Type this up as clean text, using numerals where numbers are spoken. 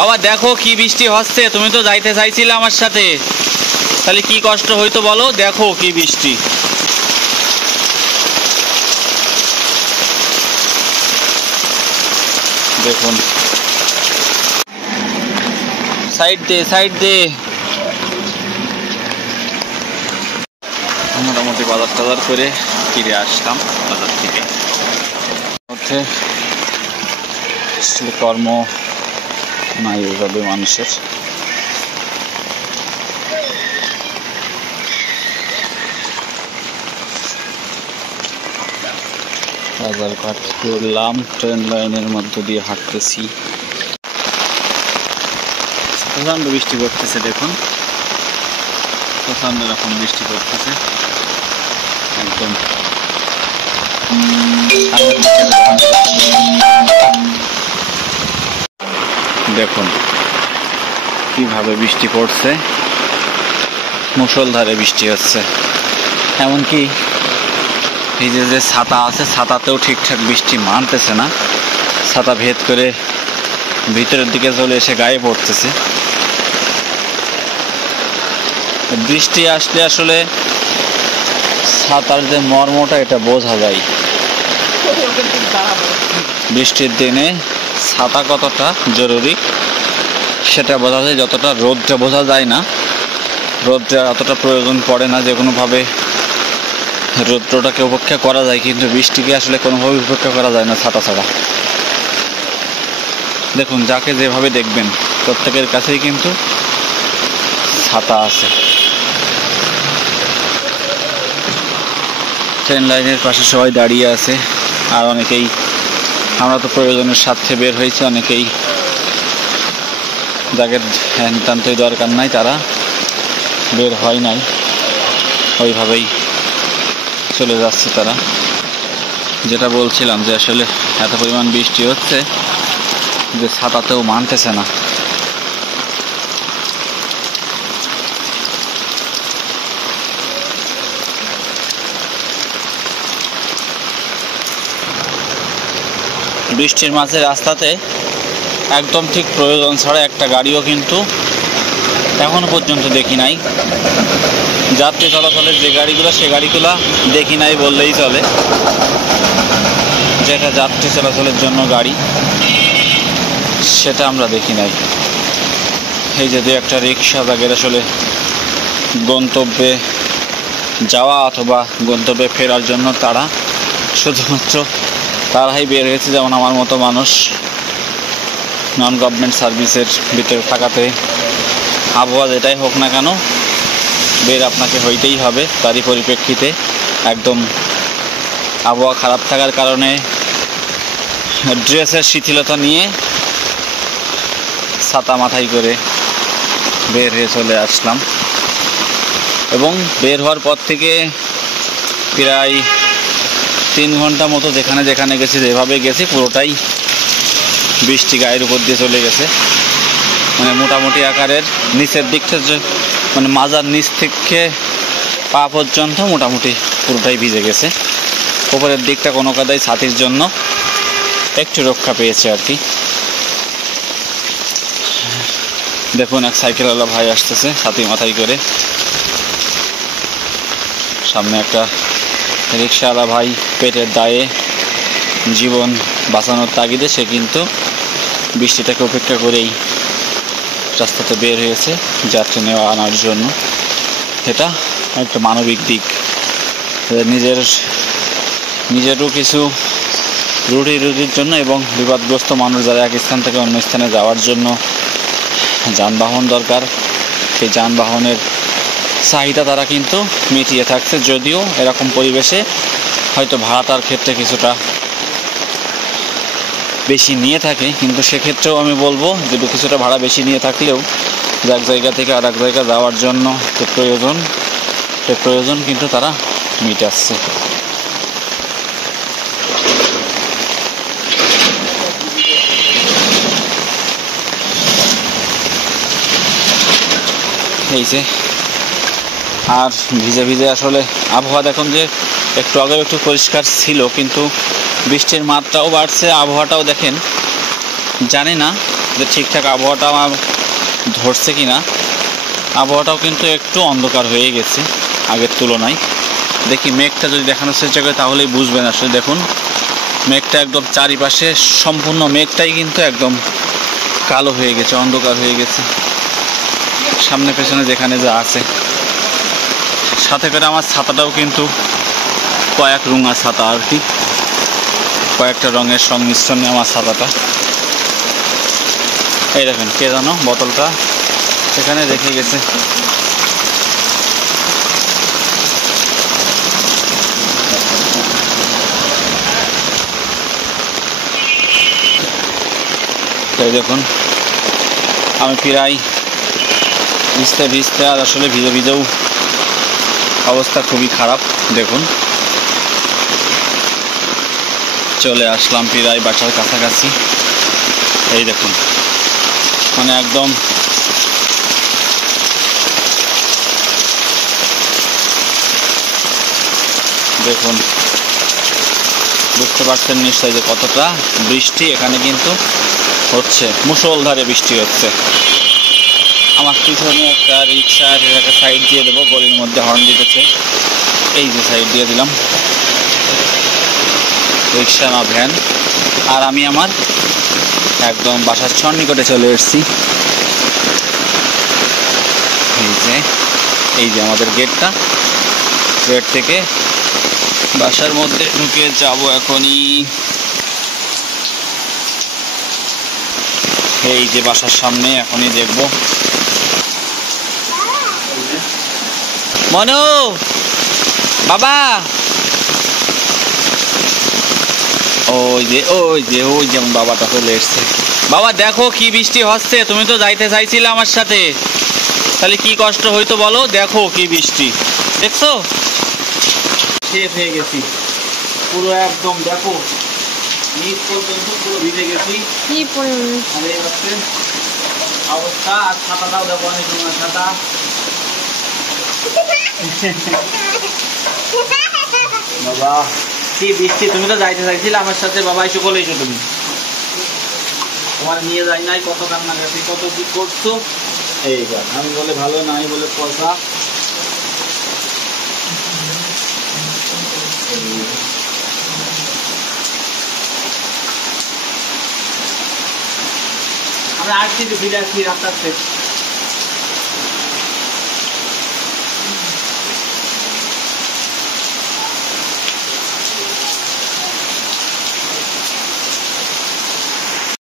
বাবা দেখো কি বৃষ্টি হচ্ছে, তুমি তো যাইতে চাইছিলে আমার সাথে, তাহলে কি কষ্ট হইতো বলো। দেখো কি বৃষ্টি, দেখুন। সাইড দে, সাইড দে। মোটামুটি বাজার টাজার করে ফিরে আসলাম বাজার থেকে। মধ্যে কর্ম নাই ওইভাবে মানুষের। বাজারঘাট করলাম, ট্রেন লাইনের মধ্য দিয়ে হাঁটতেছি। প্রচন্ড বৃষ্টি পড়তেছে, দেখুন প্রচন্ড রকম বৃষ্টি পড়তেছে একদম। দেখুন কিভাবে বৃষ্টি পড়ছে, মুষলধারে বৃষ্টি হচ্ছে। এমনকি এই যে ছাতা আছে, ছাতাতেও ঠিকঠাক বৃষ্টি মানতেছে না, ছাতা ভেদ করে ভিতরের দিকে চলে এসে গায়ে পড়তেছে। বৃষ্টি আসলে আসলে ছাতার যে মর্মটা এটা বোঝা যায়। বৃষ্টির দিনে ছাতা কতটা জরুরি সেটা বোঝা যায়, যতটা রোদটা বোঝা যায় না। রোদটা অতটা প্রয়োজন পড়ে না, যে কোনোভাবে রৌদ্রটাকে উপেক্ষা করা যায়, কিন্তু বৃষ্টিকে আসলে কোনোভাবে উপেক্ষা করা যায় না ছাতা ছাড়া। দেখুন যাকে যেভাবে দেখবেন প্রত্যেকের কাছেই কিন্তু ছাতা আছে। ট্রেন লাইনের পাশে সবাই দাঁড়িয়ে আছে, আর অনেকেই, আমরা তো প্রয়োজনের স্বার্থে বের হয়েছি, অনেকেই যাদের নিতান্তই দরকার নাই তারা বের হয় নাই, ওইভাবেই চলে যাচ্ছে তারা। যেটা বলছিলাম যে আসলে এত পরিমাণ বৃষ্টি হচ্ছে যে ছাতাতেও মানতেছে না। বৃষ্টির মাঝে রাস্তাতে একদম ঠিক প্রয়োজন ছাড়া একটা গাড়িও কিন্তু এখনো পর্যন্ত দেখি নাই। যাত্রী চলাচলের যে গাড়িগুলো, সে গাড়িগুলো দেখি নাই বললেই চলে, যেটা যাত্রী চলাচলের জন্য গাড়ি সেটা আমরা দেখি নাই। এই যে দু একটা রিক্সা যাদের আসলে গন্তব্যে যাওয়া অথবা গন্তব্যে ফেরার জন্য, তারা শুধুমাত্র তারাই বের হয়েছে। যেমন আমার মতো মানুষ নন গভর্নমেন্ট সার্ভিসের ভিতরে থাকাতে আবহাওয়া যেটাই হোক না কেন বের আপনাকে হইতেই হবে। তারই পরিপ্রেক্ষিতে একদম আবহাওয়া খারাপ থাকার কারণে ড্রেসের শিথিলতা নিয়ে ছাতা মাথায় করে বের হয়ে চলে আসলাম, এবং বের হওয়ার পর থেকে প্রায় 3 ঘন্টা মতো যেখানে যেখানে গেছি, যেভাবে গেছি পুরোটাই বৃষ্টি গায়ের উপর দিয়ে চলে গেছে। মানে মোটামুটি আকারের নিচের দিকটা, মানে মাজার নিচ থেকে পা পর্যন্ত মোটামুটি পুরোটাই ভিজে গেছে। উপরের দিকটা কোনো কাদায় ছাতির জন্য একটু রক্ষা পেয়েছে আর কি। দেখুন এক সাইকেলওয়ালা ভাই আসতেছে ছাতি মাথায় করে, সামনে একটা রিক্সাওয়ালা ভাই পেটের দায়ে জীবন বাঁচানোর তাগিদে সে কিন্তু বৃষ্টিটাকে উপেক্ষা করেই রাস্তাতে বের হয়েছে যাত্রী নেওয়া আনার জন্য। এটা একটা মানবিক দিক। নিজেরও কিছু রুটির জন্য এবং বিপদগ্রস্ত মানুষ যারা এক স্থান থেকে অন্য স্থানে যাওয়ার জন্য যানবাহন দরকার, সেই যানবাহনের চাহিদা তারা কিন্তু মিটিয়ে থাকছে। যদিও এরকম পরিবেশে হয়তো ভাড়াটার ক্ষেত্রে কিছুটা বেশি নিয়ে থাকে, কিন্তু সেক্ষেত্রেও আমি বলবো যে কিছুটা ভাড়া বেশি নিয়ে থাকলেও এক জায়গা থেকে আর এক জায়গা যাওয়ার জন্য যে প্রয়োজন কিন্তু তারা মিটাচ্ছে। এই যে আর ভিজে ভিজে আসলে আবহাওয়া দেখুন যে একটু আগে একটু পরিষ্কার ছিল, কিন্তু বৃষ্টির মাত্রাও বাড়ছে, আবহাওয়াটাও দেখেন। জানি না যে ঠিকঠাক আবহাওয়াটা আমার ধরছে কিনা। আবহাওয়াটাও কিন্তু একটু অন্ধকার হয়ে গেছে আগের তুলনায়। দেখি মেঘটা যদি দেখানোর চেষ্টা করে তাহলেই বুঝবেন। আসলে দেখুন মেঘটা একদম চারিপাশে সম্পূর্ণ মেঘটাই কিন্তু একদম কালো হয়ে গেছে, অন্ধকার হয়ে গেছে সামনে পেছনে যেখানে যা আছে। সাথে করে আমার ছাতাটাও কিন্তু কয়েক রঙা ছাতা আর কি, কয়েকটা রঙের সংমিশ্রণে আমার ছাতাটা। এই দেখেন কে জানো বোতলটা সেখানে রেখে গেছে। এই দেখুন আমি প্রায় ভিজতে ভিজতে আর আসলে ভিজে ভিজেও অবস্থা খুবই খারাপ। দেখুন চলে আসলাম প্রায় বাসার কাছাকাছি। এই দেখুন মানে একদম দেখুন বুঝতে পারছেন নিশ্চয়ই যে কতটা বৃষ্টি এখানে কিন্তু হচ্ছে, মুষলধারে বৃষ্টি হচ্ছে। আমার পিছনে একটা রিক্সার একটা সাইড দিয়ে দেবো, গলির মধ্যে হর্ন দিতেছে। এই যে সাইড দিয়ে দিলাম, রিক্সা না ভ্যান। আর আমি আমার একদম বাসার সন্নিকটে চলে এসেছি। এই যে আমাদের গেটটা, গেট থেকে বাসার মধ্যে ঢুকে যাব এখনই। এই যে বাসার সামনে এখনই দেখবো। মনু বাবা, ওই যে ওই যে ওই যে আমার বাবাটা চলে এসছে। বাবা দেখো কি বৃষ্টি হচ্ছে, তুমি তো যাইতে চাইছিলে আমার সাথে, তাহলে কি কষ্ট হইতো বলো। দেখো কি বৃষ্টি, দেখছো শেষ হয়ে গেছি পুরো একদম। দেখো নিচ পর্যন্ত পুরো ভিজে গেছি অবস্থা। আর ছাতাটাও দেখো অনেক রঙের ছাতা। বাবা কি বৃষ্টি, তুমি তো যাইতে চাইছিলে আমার সাথে। বাবা এসে বলে এসো, তুমি তোমার নিয়ে যাই নাই, কত কান্না গেছি, কত কি করছো। এইবার আমি বলে ভালো নাই বলে পয়সা। আমরা আসছি, ফিরে আসছি রাস্তার থেকে।